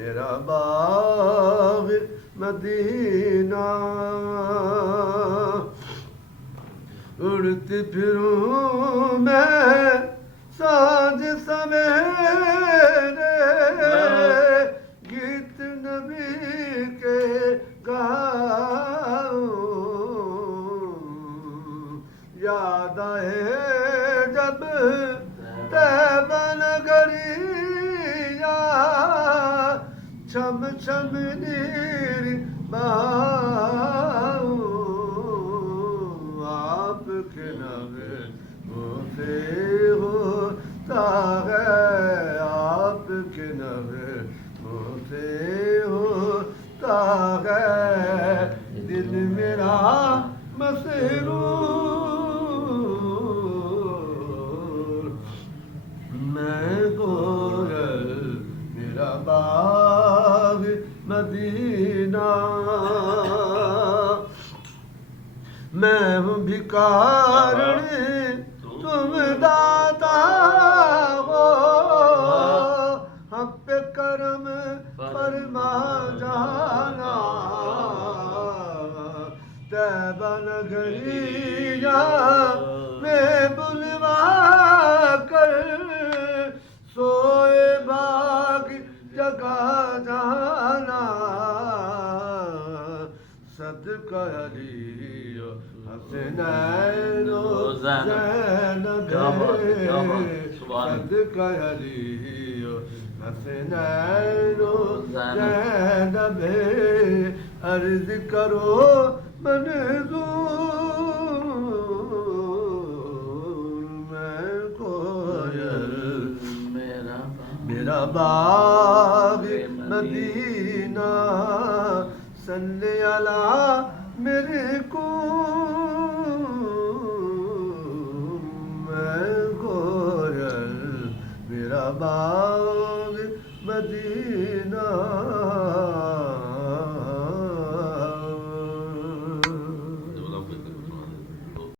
میرا باغ مدینہ اڑتی پھروں میں سانجھ سویرے گیت نبی کے گاؤں یاد آئے جب طیبہ نگریاں چھم چھم نیر بہاؤں آپ کے نغموں سے ہوتا ہے آپ کے نغموں سے ہوتا ہے دل میرا مسرور میں کوئل میرا باغ مدینہ میں ہوں بھکارنی تم داتا ہو ہم پہ کرم فرما جانا طیبہ نگریاں میں بلوا کر سوئے باغ جگا جانا صدقہ علی حسنین و زینب صدقہ علی حسنین و زینب عرض کرو منظور میں کوئل میرا باغ مدینہ صلی علی میرے کو میں کوئل میرا باغ مدینہ